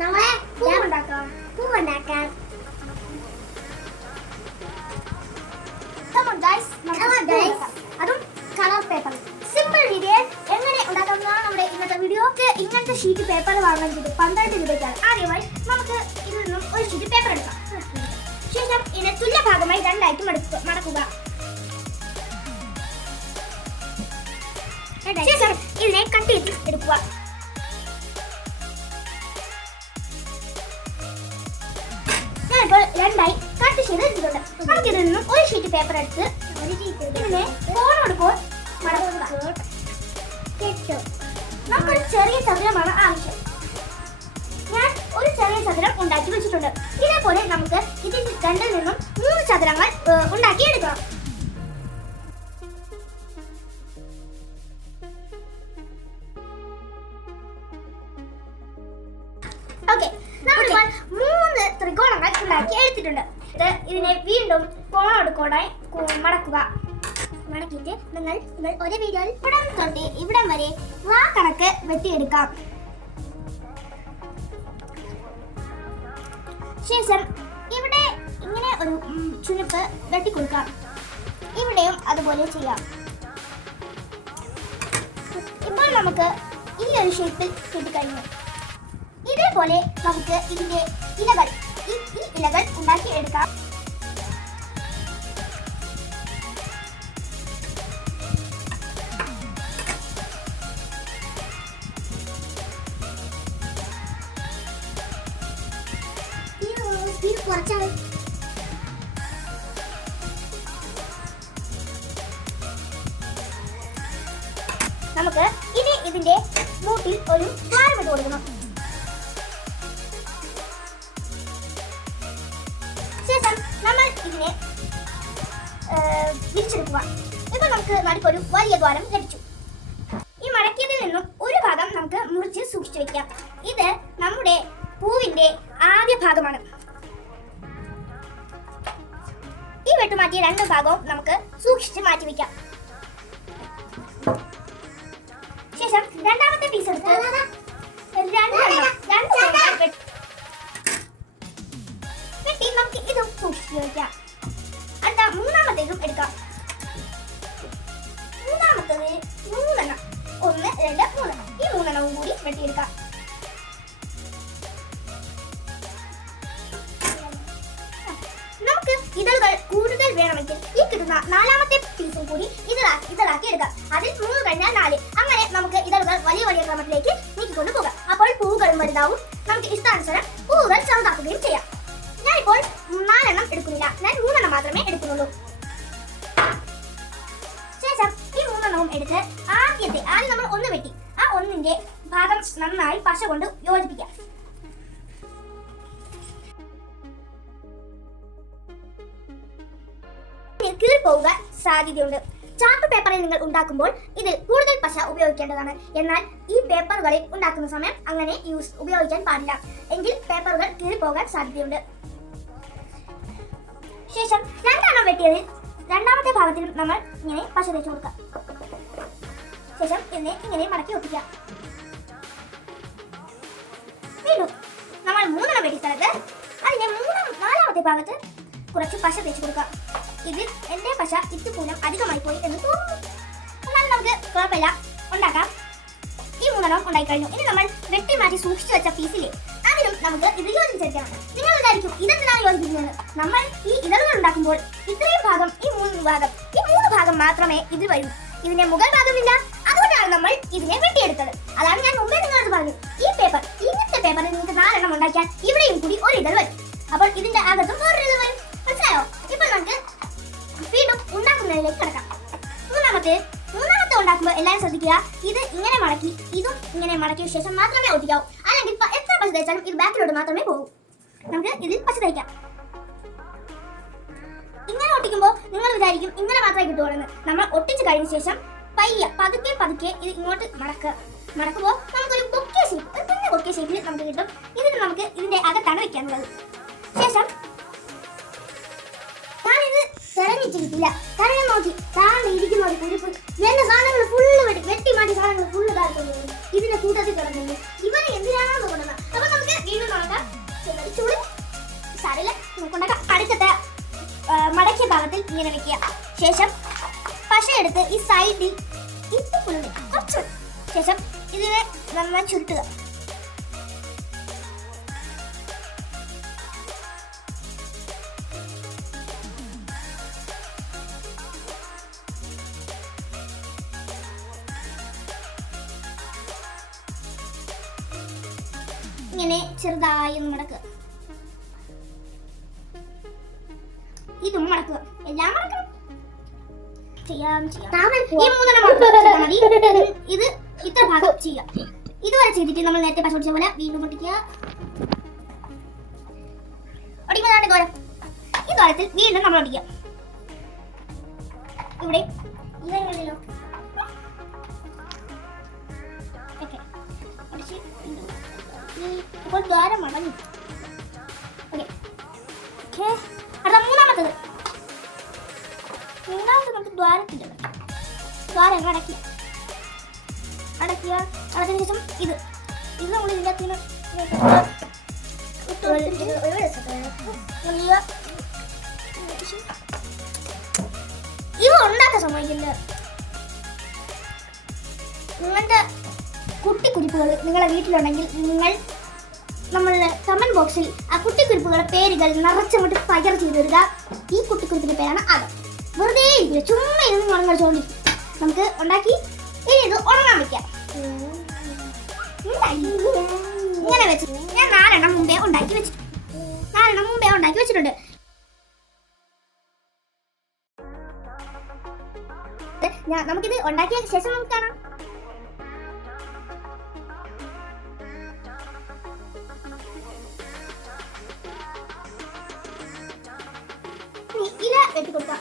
നമ്മളെ പൂവുണ്ടാക്കാം. അതും colour paper. Simple രീതിയിൽ എങ്ങനെ ഉണ്ടാക്കാമെന്നാണ് നമ്മുടെ ഇന്നത്തെ വീഡിയോ. ഇങ്ങനത്തെ ഷീറ്റ് പേപ്പർ വാങ്ങാൻ കിട്ടും 12 രൂപയ്ക്കാണ്. ആദ്യമായി നമുക്ക് ഇതിൽ നിന്നും ഒരു ഷീറ്റ് പേപ്പർ എടുക്കാം. ശേഷം ഇതിനെ തുല്യ ഭാഗമായി രണ്ടായിട്ട് മടക്കുക. ശേഷം ഇതിനെ കട്ട് ചെയ്ത് എടുക്കുക. ഞാനിപ്പോൾ രണ്ടായി കട്ട് ചെയ്ത് എടുത്തിട്ടുണ്ട്. നമുക്ക് ഇതിൽ നിന്നും ഒരു ഷീറ്റ് പേപ്പർ എടുത്ത് ഇതിനെ കോണോടുമ്പോൾ മടക്കുക. നമുക്കൊരു ചെറിയ ചതുരമാണ് ആവശ്യം. ഞാൻ ഒരു ചെറിയ ചതുരം ഉണ്ടാക്കി വെച്ചിട്ടുണ്ട്. ഇതേപോലെ നമുക്ക് ഇതിന്റെ രണ്ടിൽ നിന്നും 3 ചതുരങ്ങൾ ഉണ്ടാക്കി എടുക്കാം. ഓക്കെ, നമ്മളിപ്പോൾ 3 ത്രികോണങ്ങൾ ഉണ്ടാക്കി എടുത്തിട്ടുണ്ട്. ഇതിനെ വീണ്ടും കോണോട് കോണായി മടക്കുക. മടക്കിയിട്ട് നിങ്ങൾ ഒരു വീഡിയോയിൽ ഇവിടം തൊട്ട് ഇവിടം വരെ ആ കണക്ക് വെട്ടിയെടുക്കാം. ശേഷം ഇവിടെ ഇങ്ങനെ ഒരു ചുരുപ്പ് വെട്ടിക്കൊടുക്കാം. ഇവിടെയും അതുപോലെ ചെയ്യാം. ഇപ്പോൾ നമുക്ക് ഈ ഒരു ഷേപ്പിൽ കിട്ടിക്കഴിഞ്ഞു. ഇതേപോലെ നമുക്ക് ഇതിന്റെ ഇലകൾ ഈ ഇലകൾ ഉണ്ടാക്കി എടുക്കാം. നമുക്ക് ഇനി ഇതിന്റെ മൂട്ടിൽ ഒരു ദ്വാരം ഇട്ട് കൊടുക്കണം. ശേഷം നമ്മൾ ഇതിനെ വിരിച്ചെടുക്കുക. ഇപ്പൊ നമുക്ക് നടുക്കൊരു വലിയ ദ്വാരം ലഭിച്ചു. ഈ മടക്കിയതിൽ നിന്നും ഒരു ഭാഗം നമുക്ക് മുറിച്ച് സൂക്ഷിച്ചു വെക്കാം. ഇത് നമ്മുടെ പൂവിന്റെ ആദ്യ ഭാഗമാണ്. ഈ വെട്ടുമാറ്റിയ 2 ഭാഗവും നമുക്ക് സൂക്ഷിച്ച് മാറ്റി വെക്കാം. ശേഷം രണ്ടാമത്തെ പീസ് എടുത്ത് വെട്ടി നമുക്ക് ഇതും സൂക്ഷിച്ച് വെക്കാം. അടുത്ത മൂന്നാമത്തേതും എടുക്കാം. മൂന്നാമത്തേത് 3 എണ്ണം, 1, 2, 3. ഈ 3 എണ്ണവും കൂടി വെട്ടിയെടുക്കാം. നമുക്ക് ഇതളുകൾ കൂടുതൽ വേണമെങ്കിൽ ഈ കിട്ടുന്ന 4ാമത്തെ പീസും കൂടി ഇതളാക്കി എടുക്കാം. അതിൽ 3 കഴിഞ്ഞാൽ 4. അങ്ങനെ നമുക്ക് ഇതളുകൾ വലിയ വലിയ ക്രമത്തിലേക്ക് നീക്കിക്കൊണ്ട് പോകാം. അപ്പോൾ പൂവുകളും വലുതാവും. നമുക്ക് ഇഷ്ടാനുസരണം പൂവുകൾ ചെറുതാക്കുകയും ചെയ്യാം. ഞാനിപ്പോൾ 4 എണ്ണം എടുക്കുന്നില്ല, ഞാൻ 3 എണ്ണം മാത്രമേ എടുക്കുന്നുള്ളൂ. ശേഷം ഈ 3 എണ്ണവും എടുത്ത് ആദ്യം നമ്മൾ 1 വെട്ടി ആ 1ന്റെ ഭാഗം നന്നായി പശ കൊണ്ട് യോജിപ്പിക്കാം. കീറിപ്പോകാൻ സാധ്യതയുണ്ട്. ചാർട്ട് പേപ്പറിൽ നിങ്ങൾ ഉണ്ടാക്കുമ്പോൾ ഇതിൽ കൂടുതൽ പശ ഉപയോഗിക്കേണ്ടതാണ്. എന്നാൽ ഈ പേപ്പറുകളിൽ ഉണ്ടാക്കുന്ന സമയം അങ്ങനെ ഉപയോഗിക്കാൻ പാടില്ല. എങ്കിൽ പേപ്പറുകൾ കീറിപ്പോകാൻ സാധ്യതയുണ്ട്. ശേഷം 2 എണ്ണം വെട്ടിയതിൽ 2ാമത്തെ ഭാഗത്തിൽ നമ്മൾ ഇങ്ങനെ പശ തേച്ച് കൊടുക്കാം. ശേഷം ഇതിനെ ഇങ്ങനെ മടക്കി ഒട്ടിക്കാം. വീണ്ടും നമ്മൾ 3 എണ്ണം വെട്ടി സ്ഥലത്ത് അതിന്റെ 4ാമത്തെ ഭാഗത്ത് കുറച്ച് പശ തേച്ച് കൊടുക്കാം. ഇതിൽ എന്റെ പശ ഇത്തുമൂലം അധികമായി പോയി എന്ന് തോന്നുന്നു. എന്നാലും നമുക്ക് കുഴപ്പമില്ല, ഉണ്ടാക്കാം. ഈ 3 എണ്ണം ഉണ്ടായി കഴിഞ്ഞു. ഇനി നമ്മൾ വെട്ടി മാറ്റി സൂക്ഷിച്ചു വെച്ച പീസിലെ അതിനും നമുക്ക് ഇത് യോജിച്ചെടുക്കണം. നിങ്ങൾ വിചാരിക്കും ഇതെന്തിനാണ് യോജിപ്പിക്കുന്നത്? നമ്മൾ ഈ ഇതളുകൾ ഉണ്ടാക്കുമ്പോൾ ഇത്രയും ഭാഗം ഈ 3 ഭാഗം മാത്രമേ ഇതിൽ വരൂ. ഇതിന്റെ മുകൾ ഭാഗമില്ല. അതുകൊണ്ടാണ് നമ്മൾ ഇതിനെ വെട്ടിയെടുത്തത്. അതാണ് ഞാൻ മുമ്പേ നിങ്ങളോട് പറഞ്ഞു. ഇങ്ങനത്തെ പേപ്പറിൽ നിങ്ങൾക്ക് 4 എണ്ണം ഉണ്ടാക്കിയാൽ ഇവിടെയും കൂടി ഒരു ഇതൾ വരും. അപ്പോൾ ഇതിന്റെ അകത്തും വേറൊരു ഇതൾ വരും. മനസ്സിലായോ? ഇപ്പോൾ നമുക്ക് വീണ്ടും ഉണ്ടാക്കുന്നതിലേക്ക് കിടക്കാം. മൂന്നാമത്തെ ഉണ്ടാക്കുമ്പോൾ എല്ലാവരും ശ്രദ്ധിക്കുക. ഇത് ഇങ്ങനെ മടക്കി ഇതും ഇങ്ങനെ മടക്കിയ ശേഷം മാത്രമേ ഒട്ടിക്കാവൂ. അല്ലെങ്കിൽ എത്ര പശ തേച്ചാലും ഇത് ബാക്കിലോട്ട് മാത്രമേ പോകും. നമുക്ക് ഇതിൽ പശ തേക്കാം. ഇങ്ങനെ ഒട്ടിക്കുമ്പോൾ നിങ്ങൾ വിചാരിക്കും ഇങ്ങനെ മാത്രമേ കിട്ടുകയുള്ളൂ. നമ്മൾ ഒട്ടിച്ച് കഴിഞ്ഞ ശേഷം പതുക്കെ ഇത് ഇങ്ങോട്ട് മടക്കുമ്പോൾ നമുക്കൊരു ബൊക്കെ ഷേപ്പ്, ഒരു കുഞ്ഞ ബൊക്കെ ഷേപ്പിൽ നമുക്ക് കിട്ടും. ഇതിന് നമുക്ക് ഇതിന്റെ അകത്താണ് വെക്കാനുള്ളത്. ശേഷം തെരഞ്ഞിട്ട് കിട്ടില്ല. കാരണം നോക്കി താഴെ ഇരിക്കുന്ന ഒരു കുരിപ്പ് എന്റെ സാധനങ്ങൾ ഫുള്ള് വെട്ടി മാറ്റി സാധനങ്ങൾ ഫുള്ള് താഴ്ത്തുന്നു. ഇതിന്റെ കൂട്ടത്തിൽ കിടക്കുന്നു. ഇവരെ എന്തിനാണ് സൈഡിൽ ഇട്ടുപുളി കുറച്ച് ശേഷം ഇതിനെ നന്നായി ചുരുട്ടുക. ഇങ്ങനെ ചെറുതായി ഒന്ന് മടക്കുക. ഇതും മടക്കുക. എല്ലാം മടക്കണം. ചെയ്യാം. ഈ 3 മതി. ഇത് ഇത്ര ഭാഗം ചെയ്യുക. ഇതുവരെ ചെയ്തിട്ട് നമ്മൾ നേരത്തെ പശ പൊടിച്ച പോലെ വീണ്ടും പൊട്ടിക്കുക. ഒടിക്കുന്നതാണ് ദൂരം. ഈ ദൂരത്തിൽ വീണ്ടും നമ്മൾ ഒടിക്കുക. ഇവിടെ ഇതെങ്ങനെയല്ലോ ഇപ്പോൾ ദ്വാരം മടങ്ങി. അടുത്ത മൂന്നാമത്തത് നമുക്ക് ദ്വാരത്തിൻ്റെ ദ്വാരം അടയ്ക്കുക. അടച്ചതിന് ശേഷം ഇത് നമ്മൾ ഇതിൻ്റെ അകത്തിന് ഇവ ഉണ്ടാക്കാൻ സമ്മതിക്കില്ല. നിങ്ങളുടെ കുട്ടിക്കുരിപ്പുകൾ നിങ്ങളുടെ വീട്ടിലുണ്ടെങ്കിൽ നിങ്ങൾ നമ്മളുടെ കമന്റ് ബോക്സിൽ ആ കുട്ടിക്കുരിപ്പുകളുടെ പേരുകൾ നിറച്ചങ്ങോട്ട് ഫയർ ചെയ്ത് തരിക. ഈ കുട്ടിക്കുരിപ്പിന്റെ പേരാണ് അത്. വെറുതെ ഇരിക്കില്ല, ചുമ്മാ ഇരുന്ന് മണം കളിച്ചോണ്ടിരിക്കും. നമുക്ക് ഉണ്ടാക്കി ഇനി ഇത് ഉണങ്ങാൻ വെക്കാം. ഇങ്ങനെ വെച്ച് ഞാൻ 4 എണ്ണം മുമ്പേ ഉണ്ടാക്കി വെച്ചിട്ടുണ്ട്. നമുക്കിത് ഉണ്ടാക്കിയ ശേഷം നമുക്ക് കാണാം. ഇല വെട്ടിക്കൊടുക്കാം.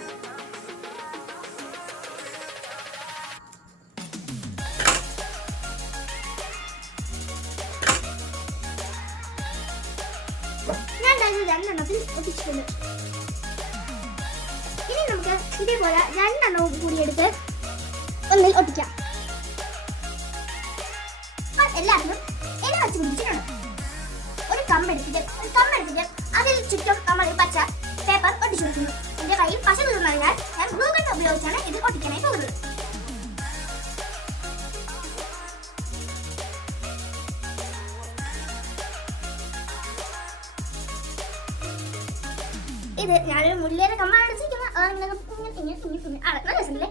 ഞാൻ 2 എണ്ണത്തിൽ ഒട്ടിച്ചിട്ടുണ്ട്. ഇനി നമുക്ക് ഇതേപോലെ 2 എണ്ണവും കൂടി എടുത്ത് ഒന്നിൽ ഒട്ടിക്കാം. എല്ലാത്തിനും ഇല വെച്ച് പിടിച്ചിട്ടുണ്ട്. ഒരു കമ്പെടുത്തിട്ട് അതിൽ ചുറ്റും നമ്മൾ പച്ച പേപ്പർ ഒട്ടിച്ചു വെക്കുന്നു. എന്റെ കയ്യിൽ പശ തീർന്നതിനാൽ ഞാൻ ഗ്ലൂ ഗൺ ഉപയോഗിച്ചാണ് ഇത് ഒട്ടിക്കാനായി പോകുന്നത്. ഇത് ഞാനൊരു മുല്ലേരെ കമ്പാണ് അടിച്ചിരിക്കുന്നത്. നല്ല രസമില്ലേ?